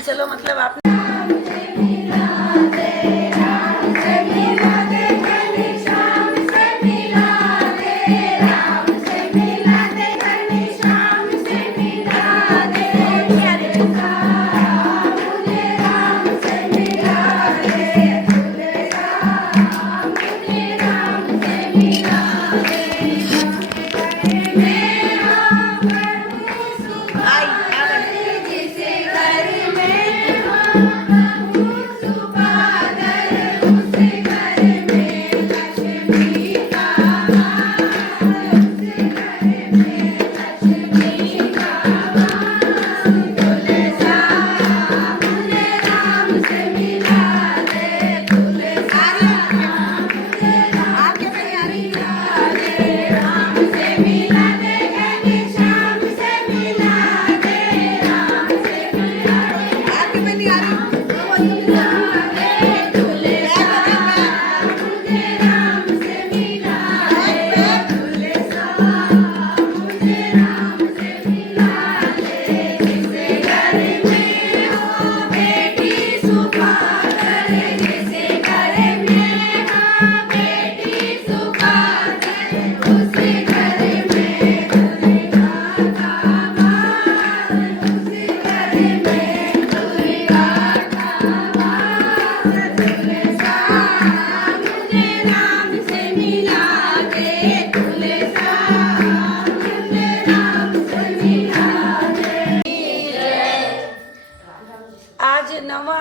चलो मतलब आप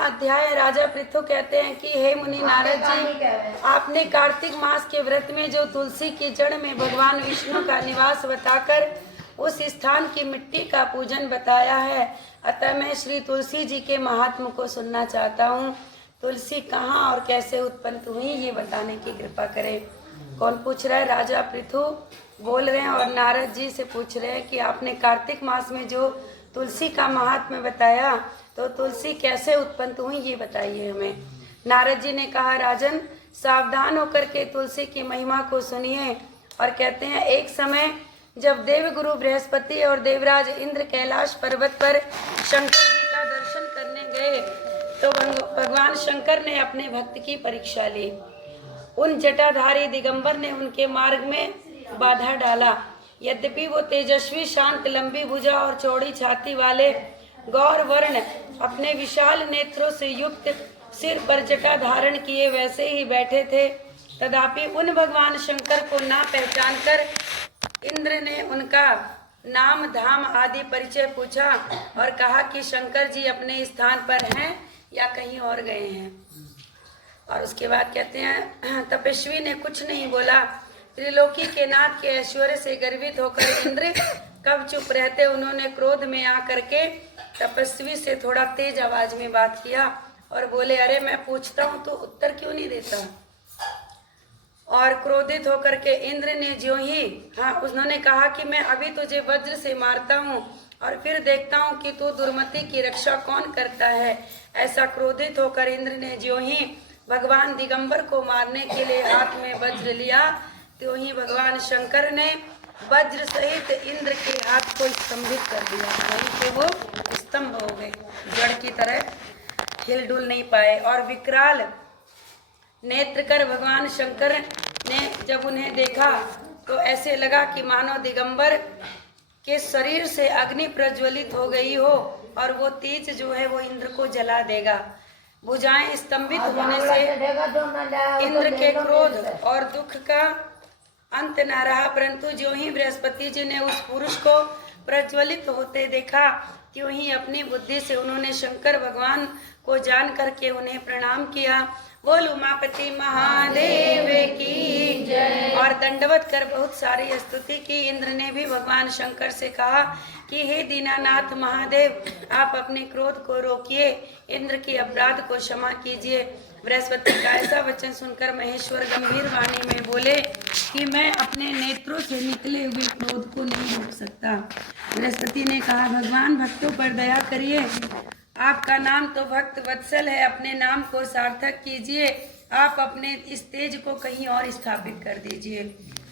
अध्याय राजा पृथु कहते हैं कि हे मुनि नारद जी, आपने कार्तिक मास के व्रत में जो तुलसी की जड़ में भगवान विष्णु का निवास बताकर उस स्थान की मिट्टी का पूजन बताया है, अतः मैं श्री तुलसी जी के महात्म को सुनना चाहता हूँ। तुलसी कहाँ और कैसे उत्पन्न हुई ये बताने की कृपा करें। कौन पूछ रहा है? राजा पृथु बोल रहे हैं और नारद जी से पूछ रहे हैं कि आपने कार्तिक मास में जो तुलसी का महात्म्य बताया, तो तुलसी कैसे उत्पन्न हुई ये बताइए हमें। नारद जी ने कहा, राजन सावधान होकर के तुलसी की महिमा को सुनिए। और कहते हैं, एक समय जब देवगुरु बृहस्पति और देवराज इंद्र कैलाश पर्वत पर शंकर जी का दर्शन करने गए, तो भगवान शंकर ने अपने भक्त की परीक्षा ली। उन जटाधारी दिगंबर ने उनके मार्ग में बाधा डाला। यद्यपि वो तेजस्वी, शांत, लंबी भुजा और चौड़ी छाती वाले गौर वर्ण अपने विशाल नेत्रों से युक्त, सिर पर जटा धारण किए वैसे ही बैठे थे, तथापि उन भगवान शंकर को ना पहचान कर इंद्र ने उनका नाम, धाम आदि परिचय पूछा और कहा कि शंकर जी अपने स्थान पर हैं या कहीं और गए हैं। और उसके बाद कहते हैं, तपस्वी ने कुछ नहीं बोला। त्रिलोकी के नाथ के ऐश्वर्य से गर्वित होकर इंद्र कब चुप रहते, उन्होंने क्रोध में आकर के तपस्वी से थोड़ा तेज आवाज में बात किया और बोले, अरे मैं पूछता हूँ तो उत्तर क्यों नहीं देता? और क्रोधित होकर के इंद्र ने ज्यों ही उन्होंने कहा कि मैं अभी तुझे वज्र से मारता हूँ और फिर देखता हूँ कि तू दुर्मति की रक्षा कौन करता है। ऐसा क्रोधित होकर इंद्र ने ज्यों ही भगवान दिगंबर को मारने के लिए हाथ में वज्र लिया, त्यों ही भगवान शंकर ने वज्र सहित इंद्र के हाथ को स्तंभित कर दिया। वहीं पे वो स्तंभ हो गए, जड़ की तरह हिलडुल नहीं पाए। और विकराल नेत्र कर भगवान शंकर ने जब उन्हें देखा तो ऐसे लगा कि मानो दिगंबर के शरीर से अग्नि प्रज्वलित हो गई हो और वो तीज जो है वो इंद्र को जला देगा। भुजाएं स्तंभित होने से इंद्र के क्रोध और दुख का अंत न रहा, परंतु जो ही बृहस्पति जी ने उस पुरुष को प्रज्वलित होते देखा कि वहीं अपनी बुद्धि से उन्होंने शंकर भगवान को जान करके उन्हें प्रणाम किया। बोल उमापति महादेव की जय। और दंडवत कर बहुत सारी स्तुति की। इंद्र ने भी भगवान शंकर से कहा कि हे दीनानाथ महादेव, आप अपने क्रोध को रोकिए, इंद्र की अपराध को क्षमा कीजिए। बृहस्पति का ऐसा वचन सुनकर महेश्वर गंभीर वाणी में बोले कि मैं अपने नेत्रों से निकले हुए क्रोध को नहीं रोक सकता। बृहस्पति ने कहा, भगवान भक्तों पर दया करिए, आपका नाम तो भक्त वत्सल है, अपने नाम को सार्थक कीजिए, आप अपने इस तेज को कहीं और स्थापित कर दीजिए।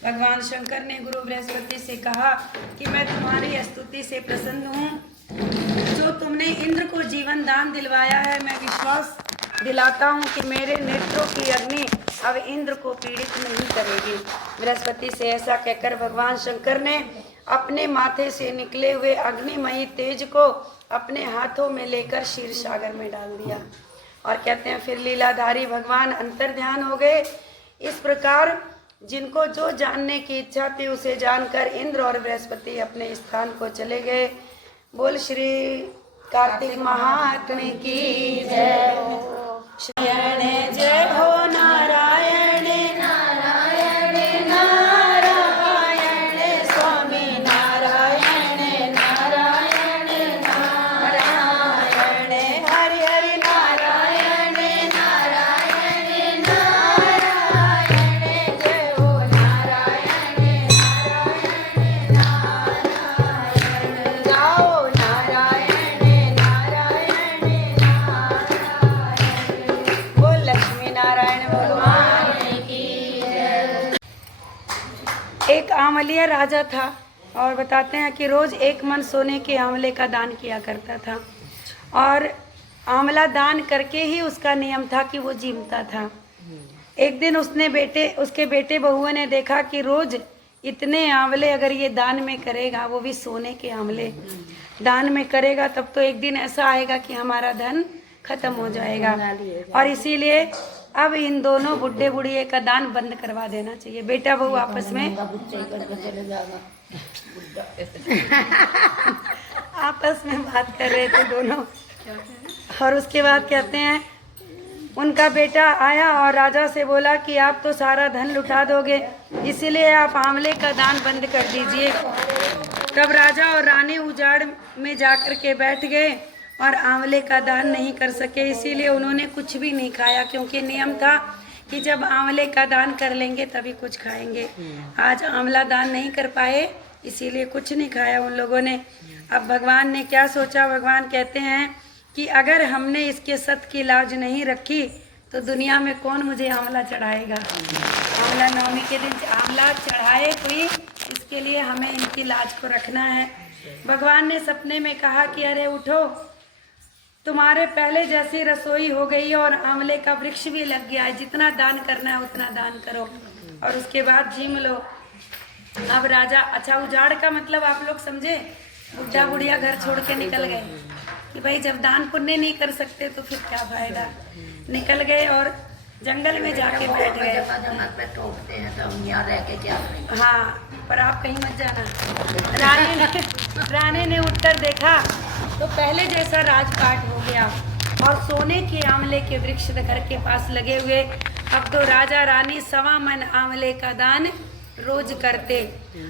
भगवान शंकर ने गुरु बृहस्पति से कहा कि मैं तुम्हारी स्तुति से प्रसन्न हूँ। जो तुमने इंद्र को जीवन दान दिलवाया है, मैं विश्वास दिलाता हूँ कि मेरे नेत्रों की अग्नि अब इंद्र को पीड़ित नहीं करेगी। बृहस्पति से ऐसा कहकर भगवान शंकर ने अपने माथे से निकले हुए अग्निमयी तेज को अपने हाथों में लेकर क्षीर सागर में डाल दिया। और कहते हैं फिर लीलाधारी भगवान अंतर ध्यान हो गए। इस प्रकार जिनको जो जानने की इच्छा थी उसे जानकर इंद्र और बृहस्पति अपने स्थान को चले गए। बोल श्री कार्तिक महात्म्य की जय। नारायण जय हो नारायण नारायण नारायण स्वामी नारायण नारायण नारायण हरि हरि नारायण नारायण नारायण जय हो नारायण नारायण नारायण जाओ नारायण नारायण नारायण। बोल लक्ष्मी नारायण भगवान की जय। एक आमलिया राजा था और बताते हैं कि रोज एक मन सोने के आंवले का दान किया करता था और आंवला दान करके ही उसका नियम था कि वो जीवता था। एक दिन उसके बेटे बहुओं ने देखा कि रोज इतने आंवले अगर ये दान में करेगा, वो भी सोने के आंवले दान में करेगा, तब तो एक दिन ऐसा आएगा कि हमारा धन खत्म हो जाएगा। और इसीलिए अब इन दोनों बुढ़े बुढ़िए का दान बंद करवा देना चाहिए। बेटा बहू आपस में आपस में बात कर रहे थे दोनों। और उसके बाद कहते हैं उनका बेटा आया और राजा से बोला कि आप तो सारा धन लुटा दोगे, इसीलिए आप आंवले का दान बंद कर दीजिए। तब राजा और रानी उजाड़ में जाकर के बैठ गए और आंवले का दान नहीं कर सके, इसीलिए उन्होंने कुछ भी नहीं खाया, क्योंकि नियम था कि जब आंवले का दान कर लेंगे तभी कुछ खाएंगे। आज आंवला दान नहीं कर पाए, इसीलिए कुछ नहीं खाया उन लोगों ने। अब भगवान ने क्या सोचा, भगवान कहते हैं कि अगर हमने इसके सत की लाज नहीं रखी तो दुनिया में कौन मुझे आंवला चढ़ाएगा। आंवला नवमी के दिन आंवला चढ़ाए कोई, इसके लिए हमें इनकी लाज को रखना है। भगवान ने सपने में कहा कि अरे उठो, तुम्हारे पहले जैसी रसोई हो गई और आंवले का वृक्ष भी लग गया है, जितना दान करना है उतना दान करो और उसके बाद जीम लो। अब राजा, अच्छा उजाड़ का मतलब आप लोग समझे, बुढ़ा बुढ़िया घर छोड़ के निकल गए कि भाई जब दान पुण्य नहीं कर सकते तो फिर क्या फायदा। निकल गए और जंगल में जाके बैठ गए। हाँ, पर आप कहीं मत जाना। रानी ने उत्तर देखा तो पहले जैसा राजपाट हो गया और सोने के आंवले के वृक्ष घर के पास लगे हुए। अब तो राजा रानी 1.25 मन आंवले का दान रोज करते।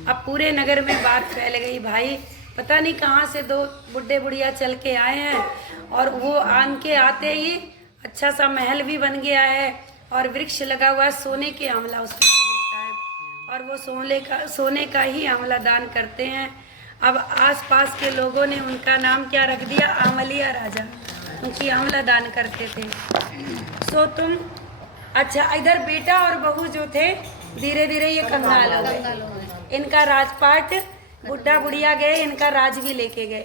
अब पूरे नगर में बात फैल गई, भाई पता नहीं कहाँ से 2 बुढ़े बुढ़िया चल के आए हैं और वो आन के आते ही अच्छा सा महल भी बन गया है और वृक्ष लगा हुआ है, सोने के आंवला उसमें गिरता है और वो सोने का ही आंवला दान करते हैं। अब आसपास के लोगों ने उनका नाम क्या रख दिया, आंवलिया राजा, क्योंकि आंवला दान करते थे। सो तुम अच्छा, इधर बेटा और बहू जो थे धीरे धीरे ये कंगाल हो गए। इनका राजपाट बुढ़ा बुढ़िया गए, इनका राज भी लेके गए,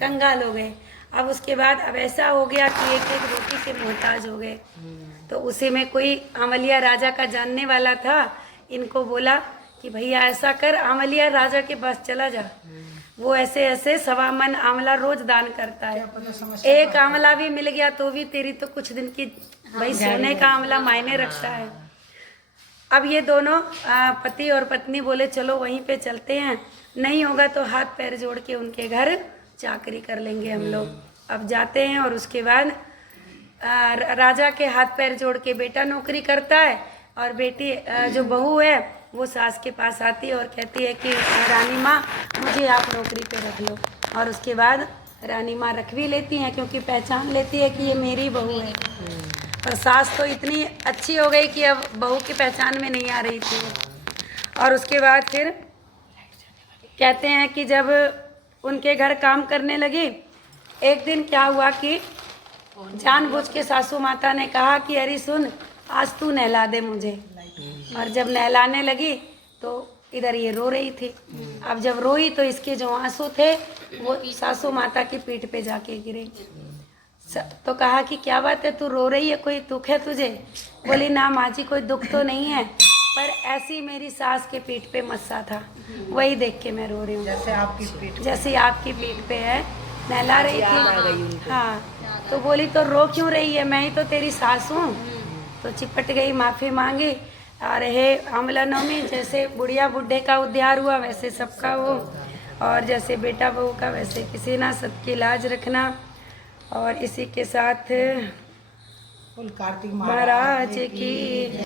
कंगाल हो गए। अब उसके बाद अब ऐसा हो गया कि एक एक रोटी के मोहताज हो गए। तो उसी में कोई आंवलिया राजा का जानने वाला था, इनको बोला कि भैया ऐसा कर, आंवलिया राजा के पास चला जा, वो ऐसे ऐसे 1.25 मन आंवला रोज दान करता है। एक आंवला भी मिल गया तो भी तेरी तो कुछ दिन की, भाई सोने का आंवला मायने रखता है। अब ये दोनों पति और पत्नी बोले चलो वहीं पे चलते हैं, नहीं होगा तो हाथ पैर जोड़ के उनके घर चाकरी कर लेंगे हम लोग। अब जाते हैं और उसके बाद राजा के हाथ पैर जोड़ के बेटा नौकरी करता है और बेटी जो बहू है वो सास के पास आती है और कहती है कि रानी माँ मुझे आप नौकरी पे रख लो। और उसके बाद रानी माँ रख भी लेती हैं क्योंकि पहचान लेती है कि ये मेरी बहू है। पर सास तो इतनी अच्छी हो गई कि अब बहू की पहचान में नहीं आ रही थी। और उसके बाद फिर कहते हैं कि जब उनके घर काम करने लगी, एक दिन क्या हुआ कि जानबूझ के सासू माता ने कहा कि अरे सुन आज तू नहला दे मुझे। और जब नहलाने लगी तो इधर ये रो रही थी। अब जब रोई तो इसके जो आंसू थे वो सासू माता की पीठ पे जाके गिरे। तो कहा कि क्या बात है, तू रो रही है, कोई दुख है तुझे? बोली ना माँ जी कोई दुख तो नहीं है, पर ऐसी मेरी सास के पीठ पे मस्सा था, वही देख के मैं रो रही हूँ। जैसे आपकी पीठ पे है, नहला रही थी। हाँ, तो बोली तो रो क्यों रही है, मैं ही तो तेरी सास हूँ। तो चिपट गई, माफ़ी मांगी। और हे आंवला नवमी, जैसे बुढ़िया बुढ़े का उद्धार हुआ वैसे सबका हो, और जैसे बेटा बहू का वैसे किसी ना, सबकी लाज रखना। और इसी के साथ कार्तिक महाराज की